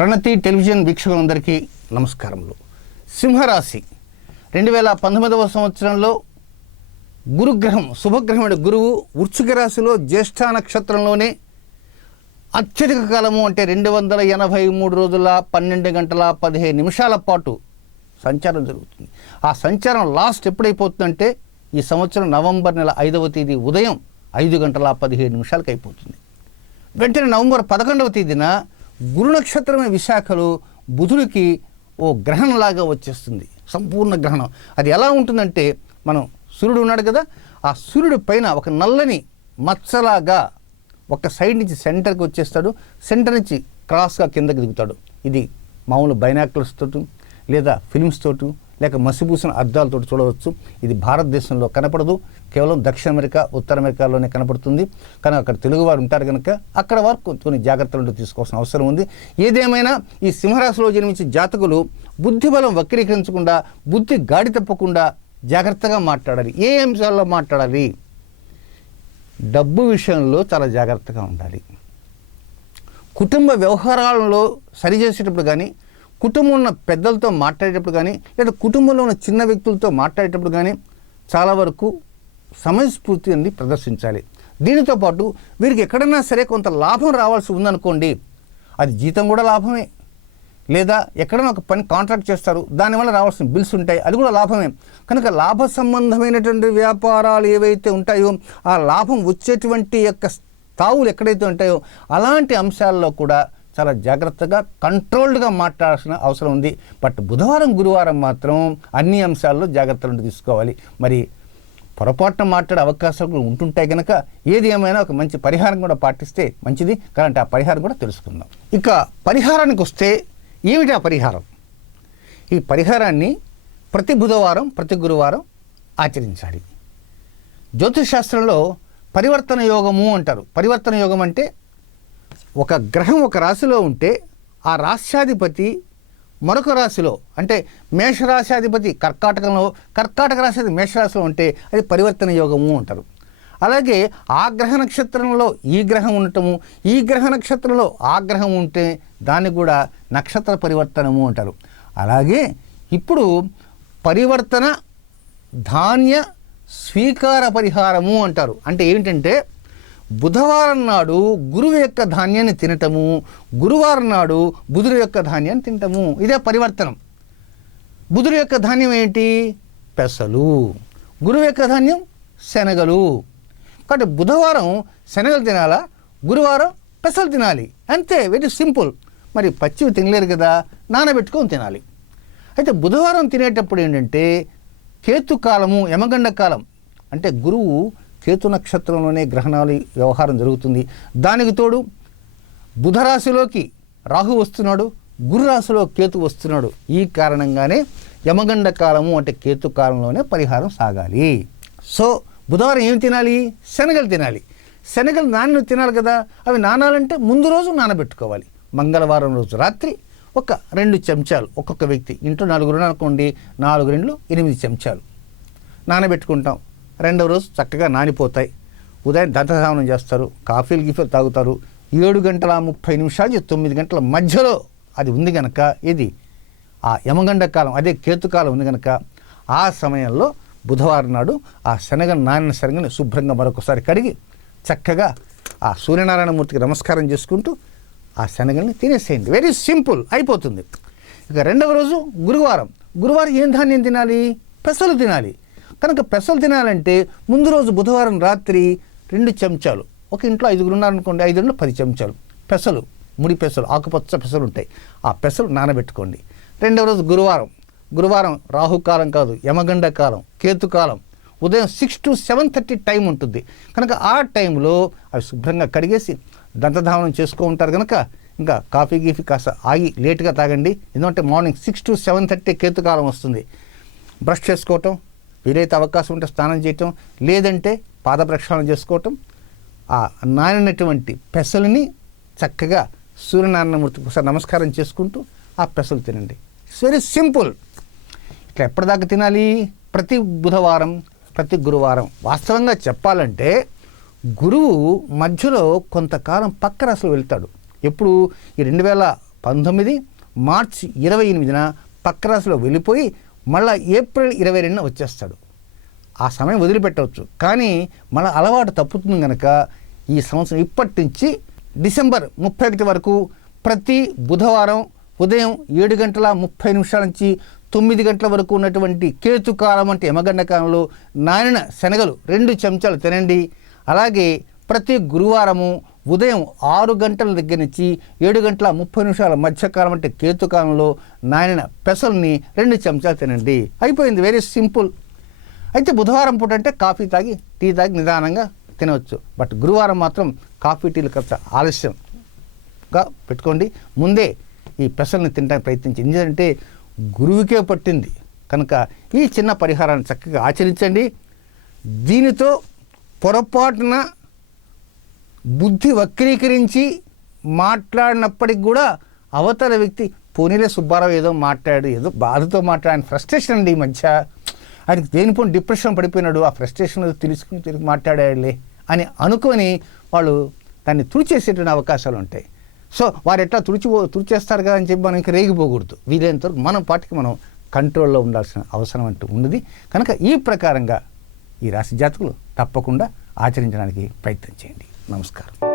ప్రణతి television వీక్షకులందరికీ నమస్కారములు. సింహరాశి రెండు వేల పంతొమ్మిదవ సంవత్సరంలో గురుగ్రహం శుభగ్రహమైన గురువు వృశ్చిక రాశిలో జ్యేష్ఠ నక్షత్రంలోనే అత్యధిక కాలము అంటే రెండు వందల ఎనభై మూడు రోజుల పన్నెండు గంటల పదిహేను నిమిషాల పాటు సంచారం జరుగుతుంది. ఆ సంచారం లాస్ట్ ఎప్పుడైపోతుందంటే ఈ సంవత్సరం నవంబర్ నెల ఐదవ తేదీ ఉదయం ఐదు గంటల పదిహేడు నిమిషాలకు అయిపోతుంది వెంటనే నవంబర్ పదకొండవ తేదీన గురు నక్షత్రమైన విశాఖలో బుధుడికి ఓ గ్రహణంలాగా వచ్చేస్తుంది. సంపూర్ణ గ్రహణం. అది ఎలా ఉంటుందంటే మనం సూర్యుడు ఉన్నాడు కదా ఆ సూర్యుడి పైన ఒక నల్లని మచ్చలాగా ఒక సైడ్ నుంచి సెంటర్కి వచ్చేస్తాడు. సెంటర్ నుంచి క్రాస్గా కిందకి దిగుతాడు. ఇది మామూలు బైనాక్యులర్స్ తోటి లేదా ఫిల్మ్స్ తోటి లేక మసిపూసిన అద్దాలతో చూడవచ్చు. ఇది భారతదేశంలో కనపడదు. కేవలం దక్షిణ అమెరికా ఉత్తర అమెరికాలోనే కనపడుతుంది. కానీ అక్కడ తెలుగువారు ఉంటారు కనుక అక్కడ వారు కొన్ని- కొన్ని జాగ్రత్తలు తీసుకోవాల్సిన అవసరం ఉంది. ఏదేమైనా ఈ సింహరాశిలో జన్మించే జాతకులు బుద్ధిబలం వక్రీకరించకుండా బుద్ధి గాడి తప్పకుండా జాగ్రత్తగా మాట్లాడాలి. ఏ అంశాల్లో మాట్లాడాలి? డబ్బు విషయంలో చాలా జాగ్రత్తగా ఉండాలి. కుటుంబ వ్యవహారాలలో సరిచేసేటప్పుడు కానీ కుటుంబం ఉన్న పెద్దలతో మాట్లాడేటప్పుడు కానీ లేదా కుటుంబంలో ఉన్న చిన్న వ్యక్తులతో మాట్లాడేటప్పుడు కానీ చాలా వరకు సమయస్ఫూర్తి అనేది ప్రదర్శించాలి. దీనితో పాటు వీరికి ఎక్కడైనా సరే కొంత లాభం రావాల్సి ఉందనుకోండి అది జీతం కూడా లాభమే. లేదా ఎక్కడైనా ఒక పని కాంట్రాక్ట్ చేస్తారు దానివల్ల రావాల్సిన బిల్స్ ఉంటాయి అది కూడా లాభమే. కనుక లాభ సంబంధమైనటువంటి వ్యాపారాలు ఏవైతే ఉంటాయో ఆ లాభం వచ్చేటువంటి యొక్క తావులు ఎక్కడైతే ఉంటాయో అలాంటి అంశాల్లో కూడా చాలా జాగ్రత్తగా కంట్రోల్డ్గా మాట్లాడాల్సిన అవసరం ఉంది. బట్ బుధవారం గురువారం మాత్రం అన్ని అంశాల్లో జాగ్రత్తలు తీసుకోవాలి. మరి పొరపాటున మాట్లాడే అవకాశాలు ఉంటుంటాయి కనుక ఏది ఏమైనా ఒక మంచి పరిహారం కూడా పాటిస్తే మంచిది. కాబట్టి ఆ పరిహారం కూడా తెలుసుకుందాం. ఇక పరిహారానికి వస్తే ఏమిటి ఆ పరిహారం? ఈ పరిహారాన్ని ప్రతి బుధవారం ప్రతి గురువారం ఆచరించాలి. జ్యోతిష్ శాస్త్రంలో పరివర్తన యోగము అంటారు. పరివర్తన యోగం అంటే ఒక గ్రహం ఒక రాశిలో ఉంటే ఆ రాశ్యాధిపతి మరొక రాశిలో అంటే మేషరాశాధిపతి కర్కాటకంలో కర్కాటక రాశి మేషరాశిలో ఉంటే అది పరివర్తన యోగము అంటారు. అలాగే ఆ గ్రహ నక్షత్రంలో ఈ గ్రహం ఉండటము ఈ గ్రహ నక్షత్రంలో ఆ గ్రహం ఉంటే దాన్ని కూడా నక్షత్ర పరివర్తనము అంటారు. అలాగే ఇప్పుడు పరివర్తన ధాన్య స్వీకార పరిహారము అంటారు. అంటే ఏమిటంటే బుధవారం నాడు గురువు యొక్క ధాన్యాన్ని తినటము గురువారం నాడు బుధుడు యొక్క ధాన్యాన్ని తినటము ఇదే పరివర్తనం. బుధుడు యొక్క ధాన్యం ఏంటి? పెసలు. గురువు యొక్క ధాన్యం శనగలు. కాబట్టి బుధవారం శనగలు తినాలా? గురువారం పెసలు తినాలి. అంతే వెరీ సింపుల్. మరి పచ్చివి తినలేరు కదా నానబెట్టుకొని తినాలి. అయితే బుధవారం తినేటప్పుడు ఏంటంటే కేతు కాలము యమగండ కాలం. అంటే గురువు కేతు నక్షత్రంలోనే గ్రహణాలు వ్యవహారం జరుగుతుంది. దానికి తోడు బుధరాశిలోకి రాహు వస్తున్నాడు గురు రాశిలో కేతు వస్తున్నాడు. ఈ కారణంగానే యమగండ కాలము అంటే కేతు కాలంలోనే పరిహారం సాగాలి. సో బుధవారం ఏం తినాలి? శనగలు తినాలి. శనగలు నాన్న తినాలి కదా? అవి నానాలంటే ముందు రోజు నానబెట్టుకోవాలి. మంగళవారం రోజు రాత్రి ఒక రెండు చెంచాలు ఒక్కొక్క వ్యక్తి ఇంట్లో నలుగురు అనుకోండి నాలుగు రెండు ఎనిమిది చెంచాలు నానబెట్టుకుంటాం. రెండవ రోజు చక్కగా నానిపోతాయి. ఉదయం దంతధావనం చేస్తారు కాఫీలు గిఫీలు తాగుతారు. ఏడు గంటల ముప్పై నిమిషాలు తొమ్మిది గంటల మధ్యలో అది ఉంది కనుక ఇది. ఆ యమగండ కాలం అదే కేతుకాలం ఉంది కనుక ఆ సమయంలో బుధవారం నాడు ఆ శనగ నానిన శనగని శుభ్రంగా మరొకసారి కడిగి చక్కగా ఆ సూర్యనారాయణమూర్తికి నమస్కారం చేసుకుంటూ ఆ శనగల్ని తినేసేయండి. వెరీ సింపుల్ అయిపోతుంది. ఇక రెండవ రోజు గురువారం. గురువారం ఏం ధాన్యం తినాలి? పెసలు తినాలి. కనుక పెసలు తినాలంటే ముందు రోజు బుధవారం రాత్రి రెండు చెంచాలు. ఒక ఇంట్లో ఐదుగురు ఉన్నారనుకోండి ఐదుగురు పది చెంచాలు. పెసలు ముడి పెసలు ఆకుపచ్చ పెసలు ఉంటాయి. ఆ పెసలు నానబెట్టుకోండి. రెండవ రోజు గురువారం. గురువారం రాహుకాలం కాదు యమగండ కాలం కేతుకాలం ఉదయం six to seven thirty time ఉంటుంది. కనుక ఆ టైంలో అవి శుభ్రంగా కడిగేసి దంతధావనం చేసుకో ఉంటారు కనుక ఇంకా కాఫీ గీఫీ కాస్త ఆగి లేట్గా తాగండి. ఎందుకంటే morning six to seven thirty కేతుకాలం వస్తుంది. బ్రష్ చేసుకోవటం వీలైతే అవకాశం ఉంటే స్నానం చేయటం లేదంటే పాద ప్రక్షాళన చేసుకోవటం ఆ నానినటువంటి పెసలని చక్కగా సూర్యనారాయణమూర్తికి ఒకసారి నమస్కారం చేసుకుంటూ ఆ పెసలు తినండి. ఇట్స్ వెరీ సింపుల్ ఇట్లా ఎప్పటిదాకా తినాలి? ప్రతి బుధవారం ప్రతి గురువారం. వాస్తవంగా చెప్పాలంటే గురువు మధ్యలో కొంతకాలం పక్క రాసులు వెళ్తాడు. ఎప్పుడు? ఈ రెండు వేల పంతొమ్మిది మార్చి ఇరవై ఎనిమిదిన పక్క రాసులో వెళ్ళిపోయి మళ్ళా ఏప్రిల్ ఇరవై రెండున వచ్చేస్తాడు. ఆ సమయం వదిలిపెట్టవచ్చు. కానీ మన అలవాటు తప్పుతుంది కనుక ఈ సంవత్సరం ఇప్పటి నుంచి డిసెంబర్ ముప్పై ఒకటి వరకు ప్రతి బుధవారం ఉదయం ఏడు గంటల ముప్పై నిమిషాల నుంచి తొమ్మిది గంటల వరకు ఉన్నటువంటి కేతుకాలం అంటే యమగండ కాలంలో నానిన శనగలు రెండు చెంచాలు తినండి. అలాగే ప్రతి గురువారము ఉదయం ఆరు గంటల దగ్గర నుంచి ఏడు గంటల ముప్పై నిమిషాల మధ్యకాలం అంటే కేతుకాలంలో నానిన పెసల్ని రెండు చెంచాలు తినండి. అయిపోయింది. వెరీ సింపుల్ అయితే బుధవారం పూట అంటే కాఫీ తాగి టీ తాగి నిదానంగా తినవచ్చు. బట్ గురువారం మాత్రం కాఫీ టీలు కాస్త ఆలస్యంగా పెట్టుకోండి. ముందే ఈ పెసల్ని తినడానికి ప్రయత్నించి ఎందుకంటే గురువుకే పట్టింది. కనుక ఈ చిన్న పరిహారాన్ని చక్కగా ఆచరించండి. దీనితో పొరపాటున బుద్ధి వక్రీకరించి మాట్లాడినప్పటికి కూడా అవతల వ్యక్తి పోనీలే సుబ్బారావు ఏదో మాట్లాడు ఏదో బాధతో మాట్లాడిన ఫ్రస్ట్రేషన్ అండి ఈ మధ్య. ఆయనకి దేనిపోని డిప్రెషన్ పడిపోయినాడు ఆ ఫ్రస్ట్రేషన్ తెలుసుకుని తిరిగి మాట్లాడాడులే అని అనుకొని వాళ్ళు దాన్ని తుడిచేసేటువంటి అవకాశాలు ఉంటాయి. సో వారు ఎట్లా తుడిచి తుడిచేస్తారు కదా అని చెప్పి మనం ఇంకా రేగిపోకూడదు. వీలైనంత వరకు మనం పాటికి మనం కంట్రోల్లో ఉండాల్సిన అవసరం అంటూ ఉన్నది. కనుక ఈ ప్రకారంగా ఈ రాశి జాతకులు తప్పకుండా ఆచరించడానికి ప్రయత్నం చేయండి. నమస్కారం